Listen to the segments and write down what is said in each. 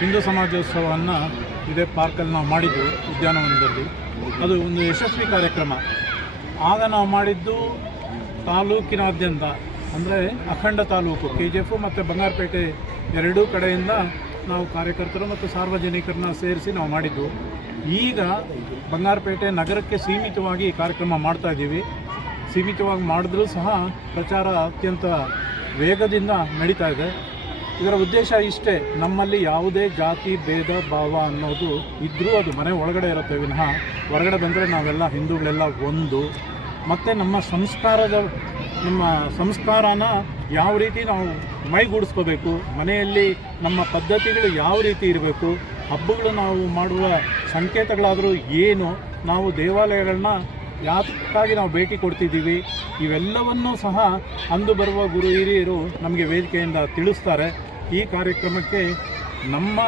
ಹಿಂದೂ ಸಮಾಜೋತ್ಸವವನ್ನು ಇದೇ ಪಾರ್ಕಲ್ಲಿ ನಾವು ಮಾಡಿದ್ದು, ಉದ್ಯಾನವನದಲ್ಲಿ. ಅದು ಒಂದು ಯಶಸ್ವಿ ಕಾರ್ಯಕ್ರಮ. ಆಗ ನಾವು ಮಾಡಿದ್ದು ತಾಲೂಕಿನಾದ್ಯಂತ, ಅಂದರೆ ಅಖಂಡ ತಾಲೂಕು KGF ಮತ್ತು ಬಂಗಾರಪೇಟೆ ಎರಡೂ ಕಡೆಯಿಂದ ನಾವು ಕಾರ್ಯಕರ್ತರು ಮತ್ತು ಸಾರ್ವಜನಿಕರನ್ನ ಸೇರಿಸಿ ನಾವು ಮಾಡಿದ್ದು. ಈಗ ಬಂಗಾರಪೇಟೆ ನಗರಕ್ಕೆ ಸೀಮಿತವಾಗಿ ಈ ಕಾರ್ಯಕ್ರಮ ಮಾಡ್ತಾಯಿದ್ದೀವಿ. ಸೀಮಿತವಾಗಿ ಮಾಡಿದ್ರೂ ಸಹ ಪ್ರಚಾರ ಅತ್ಯಂತ ವೇಗದಿಂದ ನಡೀತಾ ಇದೆ. ಇದರ ಉದ್ದೇಶ ಇಷ್ಟೇ, ನಮ್ಮಲ್ಲಿ ಯಾವುದೇ ಜಾತಿ ಭೇದ ಭಾವ ಅನ್ನೋದು ಇದ್ದರೂ ಅದು ಮನೆ ಒಳಗಡೆ ಇರುತ್ತೆ ವಿನಃ ಹೊರಗಡೆ ಬಂದರೆ ನಾವೆಲ್ಲ ಹಿಂದೂಗಳೆಲ್ಲ ಒಂದು. ಮತ್ತು ನಮ್ಮ ಸಂಸ್ಕಾರನ ಯಾವ ರೀತಿ ನಾವು ಮೈಗೂಡಿಸ್ಕೋಬೇಕು, ಮನೆಯಲ್ಲಿ ನಮ್ಮ ಪದ್ಧತಿಗಳು ಯಾವ ರೀತಿ ಇರಬೇಕು, ಹಬ್ಬಗಳು ನಾವು ಮಾಡುವ ಸಂಕೇತಗಳಾದರೂ ಏನು, ನಾವು ದೇವಾಲಯಗಳನ್ನ ಯಾತಕ್ಕಾಗಿ ನಾವು ಭೇಟಿ ಕೊಡ್ತಿದ್ದೀವಿ, ಇವೆಲ್ಲವನ್ನೂ ಸಹ ಅಂದು ಬರುವ ಗುರು ಹಿರಿಯರು ನಮಗೆ ವೇದಿಕೆಯಿಂದ ತಿಳಿಸ್ತಾರೆ. ಈ ಕಾರ್ಯಕ್ರಮಕ್ಕೆ ನಮ್ಮ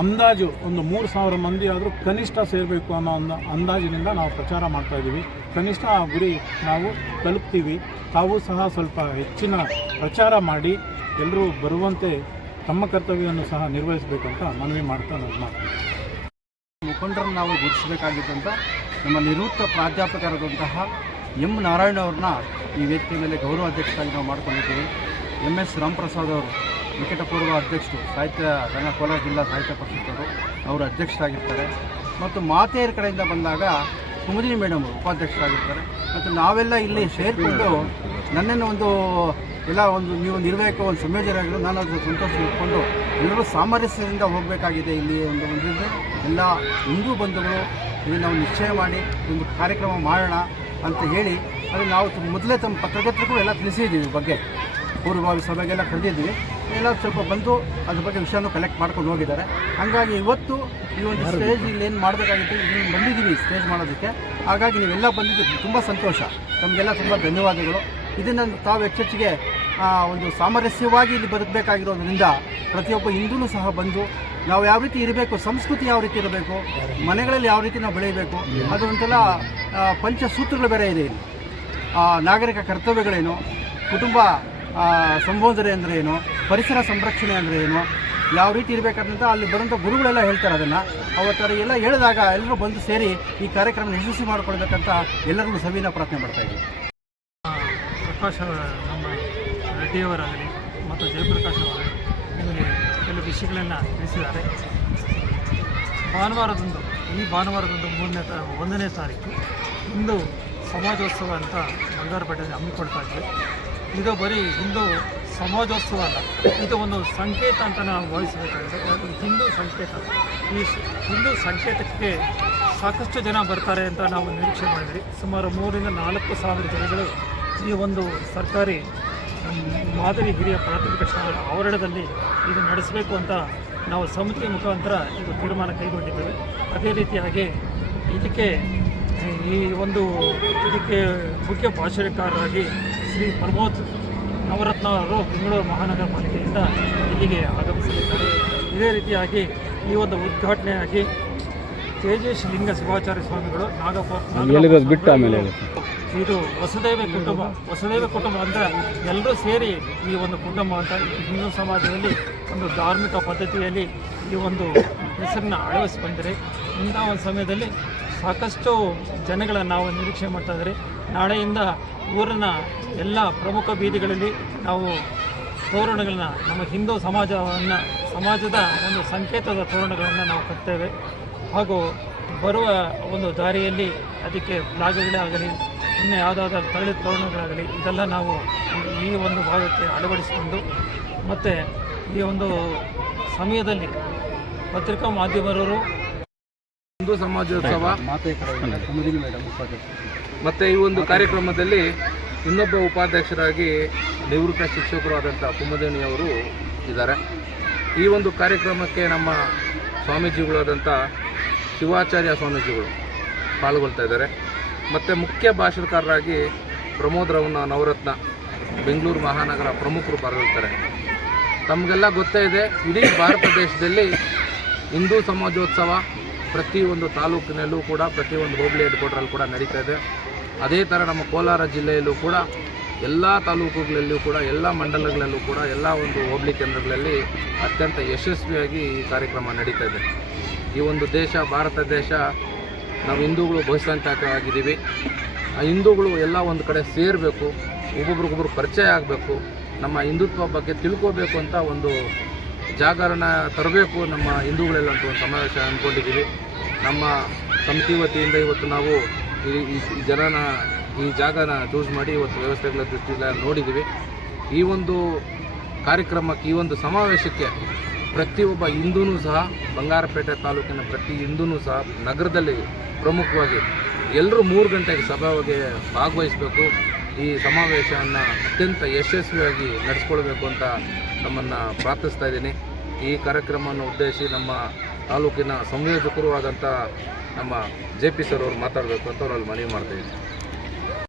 ಅಂದಾಜು ಒಂದು 3,000 ಮಂದಿ ಆದರೂ ಕನಿಷ್ಠ ಸೇರಬೇಕು ಅನ್ನೋ ಅಂದಾಜಿನಿಂದ ನಾವು ಪ್ರಚಾರ ಮಾಡ್ತಾಯಿದ್ದೀವಿ. ಕನಿಷ್ಠ ಆ ಗುರಿ ನಾವು ತಲುಪ್ತೀವಿ. ತಾವು ಸಹ ಸ್ವಲ್ಪ ಹೆಚ್ಚಿನ ಪ್ರಚಾರ ಮಾಡಿ ಎಲ್ಲರೂ ಬರುವಂತೆ ತಮ್ಮ ಕರ್ತವ್ಯವನ್ನು ಸಹ ನಿರ್ವಹಿಸಬೇಕಂತ ಮನವಿ ಮಾಡ್ತಾ ನಾನು ಮಾತಾಡ್ತೀನಿ. ಮುಖಂಡರನ್ನು ನಾವು ಗುರುತಿಸಬೇಕಾಗಿದ್ದಂಥ ನಮ್ಮ ನಿವೃತ್ತ ಪ್ರಾಧ್ಯಾಪಕರಾದಂತಹ ಎಂ ನಾರಾಯಣ ಅವ್ರನ್ನ ಈ ವೇದಿಕೆ ಮೇಲೆ ಗೌರವ ಅಧ್ಯಕ್ಷರಾಗಿ ನಾವು ಮಾಡ್ಕೊಂಡಿದ್ದೀವಿ. MS ರಾಮಪ್ರಸಾದ್ ಅವರು ನಿಕಟಪೂರ್ವ ಅಧ್ಯಕ್ಷರು, ಸಾಹಿತ್ಯ ರಂಗ ಕೋಲಾರ ಜಿಲ್ಲಾ ಸಾಹಿತ್ಯ ಪರಿಷತ್ತರು, ಅವರು ಅಧ್ಯಕ್ಷರಾಗಿರ್ತಾರೆ. ಮತ್ತು ಮಾತೆಯರ ಕಡೆಯಿಂದ ಬಂದಾಗ ಕುಮುದಿನಿ ಮೇಡಮ್ ಉಪಾಧ್ಯಕ್ಷರಾಗಿರ್ತಾರೆ. ಮತ್ತು ನಾವೆಲ್ಲ ಇಲ್ಲಿ ಸೇರಿಕೊಂಡು ನನ್ನನ್ನು ನೀವು ನಿರ್ವಾಹಕ ಒಂದು ಸಂಯೋಜನೆಯಾಗಿರೋ ನಾನು ಅದು ಸಂತೋಷ ಇಟ್ಕೊಂಡು ಎಲ್ಲರೂ ಸಾಮರಸ್ಯದಿಂದ ಹೋಗಬೇಕಾಗಿದೆ. ಇಲ್ಲಿ ಒಂದು ಎಲ್ಲ ಹಿಂದೂ ಬಂಧುಗಳು ಇಲ್ಲಿ ನಾವು ನಿಶ್ಚಯ ಮಾಡಿ ಒಂದು ಕಾರ್ಯಕ್ರಮ ಮಾಡೋಣ ಅಂತ ಹೇಳಿ ಅದು ನಾವು ಮೊದಲೇ ತಮ್ಮ ಪತ್ರಕರ್ತರಿಗೂ ಎಲ್ಲ ತಿಳಿಸಿದ್ದೀವಿ. ಬಗ್ಗೆ ಪೂರ್ವಭಾವಿ ಸಭೆಗೆಲ್ಲ ಕರೆದಿದ್ದೀವಿ. ಎಲ್ಲ ಸ್ವಲ್ಪ ಬಂದು ಅದ್ರ ಬಗ್ಗೆ ವಿಷಯನೂ ಕಲೆಕ್ಟ್ ಮಾಡ್ಕೊಂಡು ಹೋಗಿದ್ದಾರೆ. ಹಾಗಾಗಿ ಇವತ್ತು ಈ ಒಂದು ಸ್ಟೇಜ್ ಇಲ್ಲಿ ಏನು ಮಾಡಬೇಕಾಗಿತ್ತು ಇದನ್ನು ಬಂದಿದ್ದೀವಿ ಸ್ಟೇಜ್ ಮಾಡೋದಕ್ಕೆ. ಹಾಗಾಗಿ ನೀವೆಲ್ಲ ಬಂದಿದ್ದು ತುಂಬ ಸಂತೋಷ. ತಮಗೆಲ್ಲ ತುಂಬ ಧನ್ಯವಾದಗಳು. ಇದನ್ನು ತಾವು ಹೆಚ್ಚೆಚ್ಚಿಗೆ ಒಂದು ಸಾಮರಸ್ಯವಾಗಿ ಇಲ್ಲಿ ಬದುಕಬೇಕಾಗಿರೋದ್ರಿಂದ ಪ್ರತಿಯೊಬ್ಬ ಹಿಂದೂ ಸಹ ಬಂದು ನಾವು ಯಾವ ರೀತಿ ಇರಬೇಕು, ಸಂಸ್ಕೃತಿ ಯಾವ ರೀತಿ ಇರಬೇಕು, ಮನೆಗಳಲ್ಲಿ ಯಾವ ರೀತಿ ನಾವು ಬೆಳೆಯಬೇಕು, ಅದು ಒಂಥರ ಪಂಚಸೂತ್ರಗಳು ಬೇರೆ ಇದೆ ಇಲ್ಲಿ. ನಾಗರಿಕ ಕರ್ತವ್ಯಗಳೇನು, ಕುಟುಂಬ ಸಂಬೋಧನೆ ಅಂದರೆ ಏನು, ಪರಿಸರ ಸಂರಕ್ಷಣೆ ಅಂದರೆ ಏನು, ಯಾವ ರೀತಿ ಇರಬೇಕಂತ ಅಲ್ಲಿ ಬರುವಂಥ ಗುರುಗಳೆಲ್ಲ ಹೇಳ್ತಾರೆ. ಅದನ್ನು ಅವತ್ತರ ಎಲ್ಲ ಹೇಳಿದಾಗ ಎಲ್ಲರೂ ಬಂದು ಸೇರಿ ಈ ಕಾರ್ಯಕ್ರಮ ಯಶಸ್ವಿ ಮಾಡಿಕೊಳ್ಬೇಕಂತ ಎಲ್ಲರಿಗೂ ಸವಿನ ಪ್ರಾರ್ಥನೆ ಮಾಡ್ತಾಯಿದ್ದೀವಿ. ಪ್ರಕಾಶ್ ನಮ್ಮ ರೆಡ್ಡಿಯವರಾಗಲಿ ಮತ್ತು ಜಯಪ್ರಕಾಶ್ ಅವರಾಗಲಿ ನಿಮಗೆ ಕೆಲವು ವಿಷಯಗಳನ್ನು ತಿಳಿಸಿದ್ದಾರೆ. ಈ ಭಾನುವಾರದಂದು 1ನೇ ತಾರೀಕು ಹಿಂದೂ ಸಮಾಜೋತ್ಸವ ಅಂತ ಬಂಗಾರಪೇಟೆಯಲ್ಲಿ ಹಮ್ಮಿಕೊಳ್ತಾ ಇದ್ವಿ. ಇದು ಬರೀ ಹಿಂದೂ ಸಮಾಜೋತ್ಸವ ಅಲ್ಲ, ಇದು ಒಂದು ಸಂಕೇತ ಅಂತ ನಾವು ಭಾವಿಸಬೇಕಾಗಿದೆ. ಹಿಂದೂ ಸಂಕೇತ. ಈ ಹಿಂದೂ ಸಂಕೇತಕ್ಕೆ ಸಾಕಷ್ಟು ಜನ ಬರ್ತಾರೆ ಅಂತ ನಾವು ನಿರೀಕ್ಷೆ ಮಾಡಿದ್ವಿ. ಸುಮಾರು 3,000 ರಿಂದ 4,000 ಜನಗಳು ಈ ಒಂದು ಸರ್ಕಾರಿ ಮಾದರಿ ಹಿರಿಯ ಪ್ರಾಥಮಿಕ ಶಾಲೆಗಳ ಆವರಣದಲ್ಲಿ ಇದು ನಡೆಸಬೇಕು ಅಂತ ನಾವು ಸಮಿತಿ ಮುಖಾಂತರ ಇದು ತೀರ್ಮಾನ ಕೈಗೊಂಡಿದ್ದೇವೆ. ಅದೇ ರೀತಿಯಾಗಿ ಇದಕ್ಕೆ ಮುಖ್ಯ ಭಾಷಣಕಾರರಾಗಿ ಶ್ರೀ ಪ್ರಮೋದ್ ನವರತ್ನ ಅವರು ಬೆಂಗಳೂರು ಮಹಾನಗರ ಪಾಲಿಕೆಯಿಂದ ಇಲ್ಲಿಗೆ ಆಗಮಿಸಲಿದ್ದಾರೆ. ಇದೇ ರೀತಿಯಾಗಿ ಈ ಒಂದು ಉದ್ಘಾಟನೆಯಾಗಿ KJ ಲಿಂಗ ಶಿವಾಚಾರ್ಯ ಸ್ವಾಮಿಗಳು ಇದು ವಸುದೈವ ಕುಟುಂಬ ಅಂದರೆ ಎಲ್ಲರೂ ಸೇರಿ ಈ ಒಂದು ಕುಟುಂಬ ಅಂತ ಹಿಂದೂ ಸಮಾಜದಲ್ಲಿ ಒಂದು ಧಾರ್ಮಿಕ ಪದ್ಧತಿಯಲ್ಲಿ ಈ ಒಂದು ಹೆಸರನ್ನ ಅಳವಡಿಸಿ ಬಂದರೆ ಇಂಥ ಒಂದು ಸಮಯದಲ್ಲಿ ಸಾಕಷ್ಟು ಜನಗಳನ್ನು ನಾವು ನಿರೀಕ್ಷೆ ಮಾಡ್ತಾಯಿದ್ರೆ ನಾಳೆಯಿಂದ ಊರಿನ ಎಲ್ಲ ಪ್ರಮುಖ ಬೀದಿಗಳಲ್ಲಿ ನಾವು ತೋರಣಗಳನ್ನ, ನಮ್ಮ ಹಿಂದೂ ಸಮಾಜದ ಒಂದು ಸಂಕೇತದ ತೋರಣಗಳನ್ನು ನಾವು ಕಟ್ತೇವೆ. ಹಾಗೂ ಬರುವ ಒಂದು ದಾರಿಯಲ್ಲಿ ಅದಕ್ಕೆ ಫ್ಲಾಗ್ಗಳೇ ಆಗಲಿ, ಇನ್ನು ಯಾವುದಾದ್ರೂ ತಳಿ ತೋರಣಗಳಾಗಲಿ ಇದೆಲ್ಲ ನಾವು ಈ ಒಂದು ಭಾಗಕ್ಕೆ ಅಳವಡಿಸಿಕೊಂಡು, ಮತ್ತು ಈ ಒಂದು ಸಮಯದಲ್ಲಿ ಪತ್ರಿಕಾ ಮಾಧ್ಯಮದವರು ಹಿಂದೂ ಸಮಾಜೋತ್ಸವ ಮತ್ತು ಈ ಒಂದು ಕಾರ್ಯಕ್ರಮದಲ್ಲಿ ಇನ್ನೊಬ್ಬ ಉಪಾಧ್ಯಕ್ಷರಾಗಿ ನಿವೃತ್ತ ಶಿಕ್ಷಕರು ಆದಂಥ ಕುಮುದಿನಿಯವರು ಇದ್ದಾರೆ. ಈ ಒಂದು ಕಾರ್ಯಕ್ರಮಕ್ಕೆ ನಮ್ಮ ಸ್ವಾಮೀಜಿಗಳಾದಂಥ ಶಿವಾಚಾರ್ಯ ಸ್ವಾಮೀಜಿಗಳು ಪಾಲ್ಗೊಳ್ತಾ ಇದ್ದಾರೆ. ಮತ್ತು ಮುಖ್ಯ ಭಾಷಣಕಾರರಾಗಿ ಪ್ರಮೋದ್ ನವರತ್ನ ಬೆಂಗಳೂರು ಮಹಾನಗರ ಪ್ರಮುಖರು ಪಾಲ್ಗೊಳ್ತಾರೆ. ತಮಗೆಲ್ಲ ಗೊತ್ತೇ ಇದೆ, ಇಡೀ ಭಾರತ ದೇಶದಲ್ಲಿ ಹಿಂದೂ ಸಮಾಜೋತ್ಸವ ಪ್ರತಿಯೊಂದು ತಾಲೂಕಿನಲ್ಲೂ ಕೂಡ, ಪ್ರತಿಯೊಂದು ಹೋಬಳಿ ಹೆಡ್ ಕ್ವಾರ್ಟರಲ್ಲಿ ಕೂಡ ನಡೀತಾ ಇದೆ. ಅದೇ ಥರ ನಮ್ಮ ಕೋಲಾರ ಜಿಲ್ಲೆಯಲ್ಲೂ ಕೂಡ ಎಲ್ಲ ತಾಲೂಕುಗಳಲ್ಲೂ ಕೂಡ ಎಲ್ಲ ಮಂಡಲಗಳಲ್ಲೂ ಕೂಡ ಎಲ್ಲ ಒಂದು ಹೋಬಳಿ ಕೇಂದ್ರಗಳಲ್ಲಿ ಅತ್ಯಂತ ಯಶಸ್ವಿಯಾಗಿ ಈ ಕಾರ್ಯಕ್ರಮ ನಡೀತಾ ಇದೆ. ಈ ಒಂದು ದೇಶ ಭಾರತ ದೇಶ, ನಾವು ಹಿಂದೂಗಳು ಬಹುಸಂಖ್ಯಾತವಾಗಿದ್ದೀವಿ. ಆ ಹಿಂದೂಗಳು ಎಲ್ಲ ಒಂದು ಕಡೆ ಸೇರಬೇಕು, ಒಬ್ಬೊಬ್ರಿಗೊಬ್ರು ಪರಿಚಯ ಆಗಬೇಕು, ನಮ್ಮ ಹಿಂದುತ್ವ ಬಗ್ಗೆ ತಿಳ್ಕೋಬೇಕು ಅಂತ ಒಂದು ಜಾಗರಣ ತರಬೇಕು ನಮ್ಮ ಹಿಂದೂಗಳೆಲ್ಲ ಅಂತ ಒಂದು ಸಮಾವೇಶ ಅಂದ್ಕೊಂಡಿದ್ದೀವಿ. ನಮ್ಮ ಸಮಿತಿ ವತಿಯಿಂದ ಇವತ್ತು ನಾವು ಈ ಜನನ ಈ ಜಾಗನ ಚೂಸ್ ಮಾಡಿ ಇವತ್ತು ವ್ಯವಸ್ಥೆಗಳ ದೃಷ್ಟಿಯಿಂದ ನೋಡಿದ್ದೀವಿ. ಈ ಒಂದು ಕಾರ್ಯಕ್ರಮಕ್ಕೆ, ಈ ಒಂದು ಸಮಾವೇಶಕ್ಕೆ ಪ್ರತಿಯೊಬ್ಬ ಹಿಂದೂನೂ ಸಹ, ಬಂಗಾರಪೇಟೆ ತಾಲೂಕಿನ ಪ್ರತಿ ಹಿಂದೂನೂ ಸಹ ನಗರದಲ್ಲಿ ಪ್ರಮುಖವಾಗಿ ಎಲ್ಲರೂ 3 ಗಂಟೆಗೆ ಸಭೆಗೆ ಭಾಗವಹಿಸಬೇಕು. ಈ ಸಮಾವೇಶವನ್ನು ಅತ್ಯಂತ ಯಶಸ್ವಿಯಾಗಿ ನಡೆಸ್ಕೊಳ್ಬೇಕು ಅಂತ ನಮ್ಮನ್ನು ಪ್ರಾರ್ಥಿಸ್ತಾ ಇದ್ದೀನಿ. ಈ ಕಾರ್ಯಕ್ರಮವನ್ನು ಉದ್ದೇಶಿಸಿ ನಮ್ಮ ತಾಲೂಕಿನ ಸಂಯೋಜಕರು ಆದಂಥ ನಮ್ಮ JP ಸರ್ ಅವರು ಮಾತಾಡಬೇಕು ಅಂತ ಅವರಲ್ಲಿ ಮನವಿ ಮಾಡ್ತಾಯಿದ್ದೀನಿ.